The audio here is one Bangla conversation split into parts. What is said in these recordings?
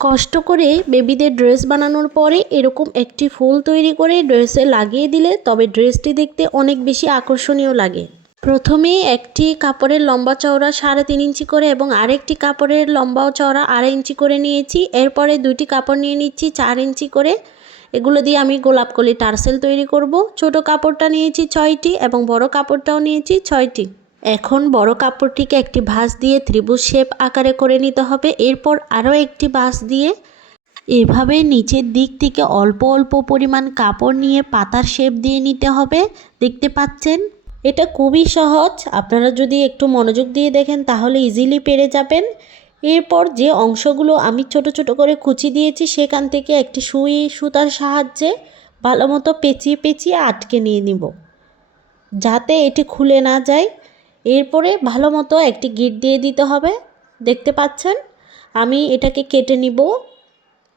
কষ্ট করে বেবিদের ড্রেস বানানোর পরে এরকম একটি ফুল তৈরি করে ড্রেসে লাগিয়ে দিলে তবে ড্রেসটি দেখতে অনেক বেশি আকর্ষণীয় লাগে। প্রথমে একটি কাপড়ের লম্বা চওড়া 3.5 ইঞ্চি করে এবং আরেকটি কাপড়ের লম্বা চওড়া 2.5 ইঞ্চি করে নিয়েছি। এরপরে দুইটি কাপড় নিয়ে নিচ্ছি 4 ইঞ্চি করে। এগুলো দিয়ে আমি গোলাপকলি টার্সেল তৈরি করব। ছোট কাপড়টা নিয়েছি 6টি এবং বড় কাপড়টাও নিয়েছি 6টি। এখন বড় কাপড়টিকে একটি ভাঁজ দিয়ে ত্রিভুজ শেপ আকারে করে নিতে হবে। এরপর আরও একটি ভাঁজ দিয়ে এভাবে নিচের দিক থেকে অল্প অল্প পরিমাণ কাপড় নিয়ে পাতার শেপ দিয়ে নিতে হবে। দেখতে পাচ্ছেন, এটা খুবই সহজ। আপনারা যদি একটু মনোযোগ দিয়ে দেখেন তাহলে ইজিলি পেরে যাবেন। এরপর যে অংশগুলো আমি ছোট ছোট করে কুচি দিয়েছি সেখান থেকে একটি সুই সুতার সাহায্যে ভালো মতো পেঁচিয়ে পেঁচিয়ে আটকে নিয়ে নিব, যাতে এটি খুলে না যায়। এরপরে ভালো মতো একটি গিঁট দিয়ে দিতে হবে। দেখতে পাচ্ছেন, আমি এটাকে কেটে নিব।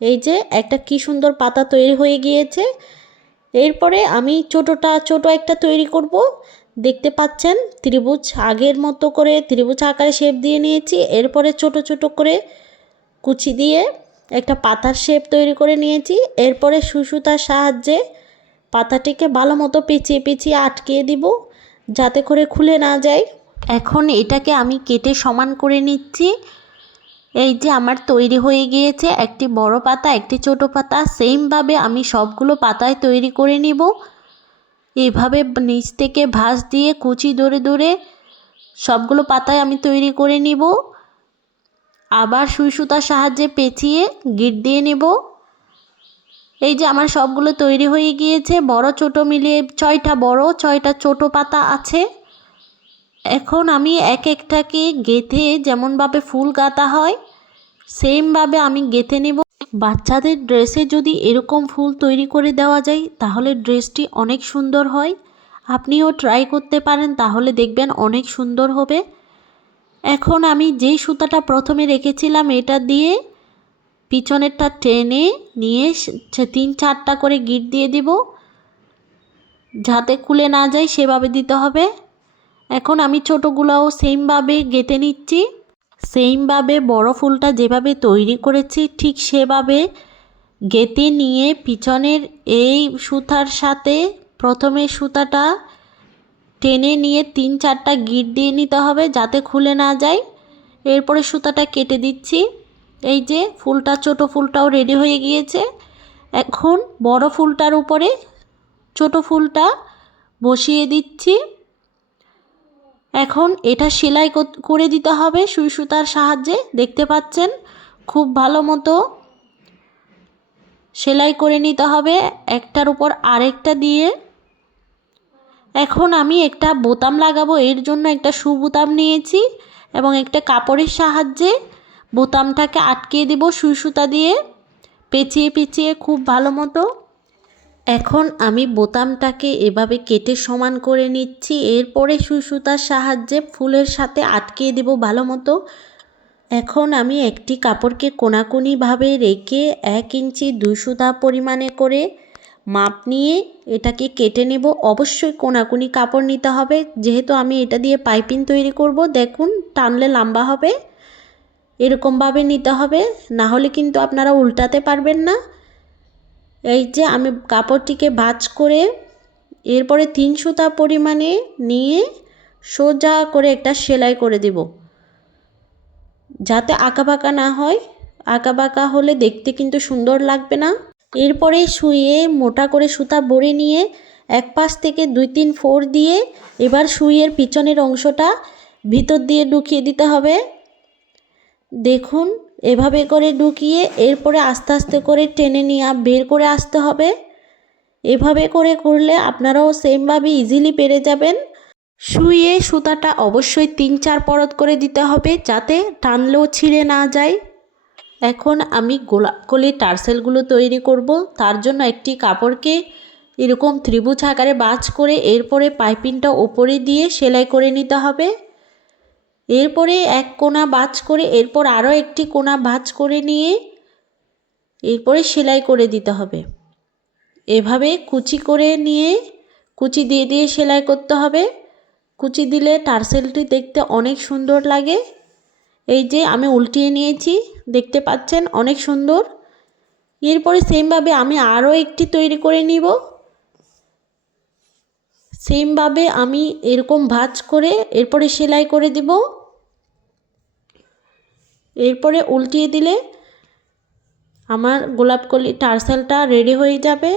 এই যে একটা কি সুন্দর পাতা তৈরি হয়ে গিয়েছে। এরপরে আমি ছোট একটা তৈরি করব। দেখতে পাচ্ছেন, ত্রিভুজ আগের মতো করে ত্রিভুজ আকারে শেপ দিয়ে নিয়েছি। এরপরে ছোট ছোট করে কুচি দিয়ে একটা পাতার শেপ তৈরি করে নিয়েছি। এরপরে সুতার সাহায্যে পাতাটিকে ভালো মতো পেঁচিয়ে পেঁচিয়ে আটকিয়ে দিব, যাতে করে খুলে না যায়। এখন এটাকে আমি কেটে সমান করে নিচ্ছি। এই যে আমার তৈরি হয়ে গিয়েছে একটি বড় পাতা, একটি ছোট পাতা। সেমভাবে আমি সবগুলো পাতায় তৈরি করে নিব। এইভাবে নিচ থেকে ভাঁজ দিয়ে কুচি ধরে ধরে সবগুলো পাতায় আমি তৈরি করে নিব। আবার সুই সুতার সাহায্যে পেঁচিয়ে গিঁট দিয়ে নেব। এই যে আমার সবগুলো তৈরি হয়ে গিয়েছে। বড় ছোট মিলিয়ে 6টা বড় 6টা ছোট পাতা আছে। এখন আমি এক একটাকে গেঁথে যেমনভাবে ফুল গাঁথা হয় সেমভাবে আমি গেঁথে নেব। বাচ্চাদের ড্রেসে যদি এরকম ফুল তৈরি করে দেওয়া যায় তাহলে ড্রেসটি অনেক সুন্দর হয়। আপনিও ট্রাই করতে পারেন, তাহলে দেখবেন অনেক সুন্দর হবে। এখন আমি যেই সুতাটা প্রথমে রেখেছিলাম এটা দিয়ে পিছনেরটা টেনে নিয়ে 3-4টা করে গিঁট দিয়ে দিব, যাতে খুলে না যায় সেভাবে দিতে হবে। এখন আমি ছোটোগুলোও সেমভাবে গেঁথে নিচ্ছি। সেমভাবে বড় ফুলটা যেভাবে তৈরি করেছি ঠিক সেভাবে গেঁথে নিয়ে পিছনের এই সুতার সাথে প্রথমে সুতাটা টেনে নিয়ে 3-4টা গিঁট দিয়ে নিতে হবে, যাতে খুলে না যায়। এরপরে সুতাটা কেটে দিচ্ছি। এই যে ফুলটা, ছোট ফুলটাও রেডি হয়ে গিয়েছে। এখন বড় ফুলটার উপরে ছোট ফুলটা বসিয়ে দিচ্ছি। এখন এটা সেলাই করে দিতে হবে সুই সুতার সাহায্যে। দেখতে পাচ্ছেন, খুব ভালো মতো সেলাই করে নিতে হবে একটার উপর আরেকটা দিয়ে। এখন আমি একটা বোতাম লাগাবো, এর জন্য একটা বোতাম নিয়েছি এবং একটা কাপড়ের সাহায্যে বোতামটাকে আটকিয়ে দেব সুই সুতা দিয়ে পেঁচিয়ে পেঁচিয়ে খুব ভালো মতো। এখন আমি বোতামটাকে এভাবে কেটে সমান করে নিচ্ছি। এরপরে সুই সুতার সাহায্যে ফুলের সাথে আটকিয়ে দেব ভালো মতো। এখন আমি একটি কাপড়কে কোনাকুনিভাবে রেখে 1 ইঞ্চি 2 সুতা পরিমাণে করে মাপ নিয়ে এটাকে কেটে নেব। অবশ্যই কোনাকুনি কাপড় নিতে হবে, যেহেতু আমি এটা দিয়ে পাইপিং তৈরি করব। দেখুন, টানলে লম্বা হবে, এরকমভাবে নিতে হবে, না হলে কিন্তু আপনারা উল্টাতে পারবেন না। এই যে আমি কাপড়টিকে ভাঁজ করে এরপরে 3 সুতা পরিমাণে নিয়ে সোজা করে একটা সেলাই করে দেব, যাতে আঁকাবাঁকা না হয়। আঁকাবাঁকা হলে দেখতে কিন্তু সুন্দর লাগবে না। এরপরে সুইয়ে মোটা করে সুতা ভরে নিয়ে এক পাশ থেকে 2-3 ফোর দিয়ে এবার সুইয়ের পিছনের অংশটা ভিতর দিয়ে ঢুকিয়ে দিতে হবে। দেখুন, এভাবে করে ঢুকিয়ে এরপরে আস্তে আস্তে করে টেনে নিয়ে বের করে আসতে হবে। এভাবে করে করলে আপনারাও সেমভাবে ইজিলি পেরে যাবেন। সুইয়ে সুতাটা অবশ্যই 3-4 পরত করে দিতে হবে, যাতে টানলেও ছিঁড়ে না যায়। এখন আমি গোলাপকলি টার্সেলগুলো তৈরি করব। তার জন্য একটি কাপড়কে এরকম ত্রিভুজ আকারে ভাঁজ করে এরপরে পাইপিংটা ওপরে দিয়ে সেলাই করে নিতে হবে। এরপরে এক কোণা ভাঁজ করে এরপর আরও একটি কোণা ভাঁজ করে নিয়ে এরপরে সেলাই করে দিতে হবে। এভাবে কুচি করে নিয়ে কুচি দিয়ে দিয়ে সেলাই করতে হবে। কুচি দিলে টার্সেলটি দেখতে অনেক সুন্দর লাগে। এই যে আমি উল্টিয়ে নিয়েছি, দেখতে পাচ্ছেন অনেক সুন্দর। এরপরে সেমভাবে আমি আরও একটি তৈরি করে নিব। সেমভাবে আমি এরকম ভাঁজ করে এরপরে সেলাই করে দিব। এরপরে উল্টিয়ে দিলে আমার গোলাপকলি টার্সেলটা রেডি হয়ে যাবে।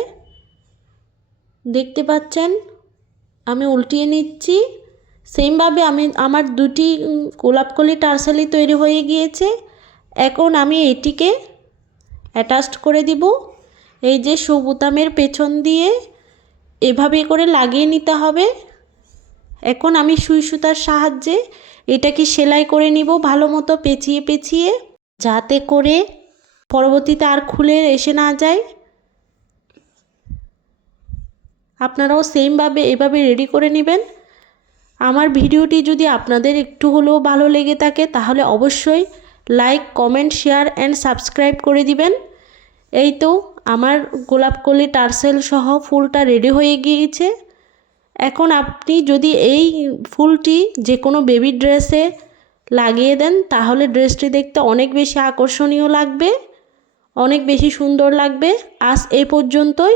দেখতে পাচ্ছেন আমি উল্টিয়ে নিচ্ছি। সেমভাবে আমার দুটি গোলাপকলি টার্সেলই তৈরি হয়ে গিয়েছে। এখন আমি এটিকে অ্যাটাচড করে দিব। এই যে সুবোতামের পেছন দিয়ে এভাবে করে লাগিয়ে নিতে হবে। এখন আমি সুই সুতার সাহায্যে এটাকে সেলাই করে নিব ভালো মতো পেঁচিয়ে পেঁচিয়ে, যাতে করে পরবর্তীতে আর খুলে এসে না যায়। আপনারাও সেমভাবে এভাবে রেডি করে নেবেন। আমার ভিডিওটি যদি আপনাদের একটু হলেও ভালো লেগে থাকে তাহলে অবশ্যই like, comment, share and subscribe করে দিবেন। এই তো আমার গোলাপকলি টার্সেল সহ ফুলটা রেডি হয়ে গিয়েছে। এখন আপনি যদি এই ফুলটি যে কোনো বেবি ড্রেসে লাগিয়ে দেন তাহলে ড্রেসটি দেখতে অনেক বেশি আকর্ষণীয় লাগবে, অনেক বেশি সুন্দর লাগবে। আজ এই পর্যন্তই।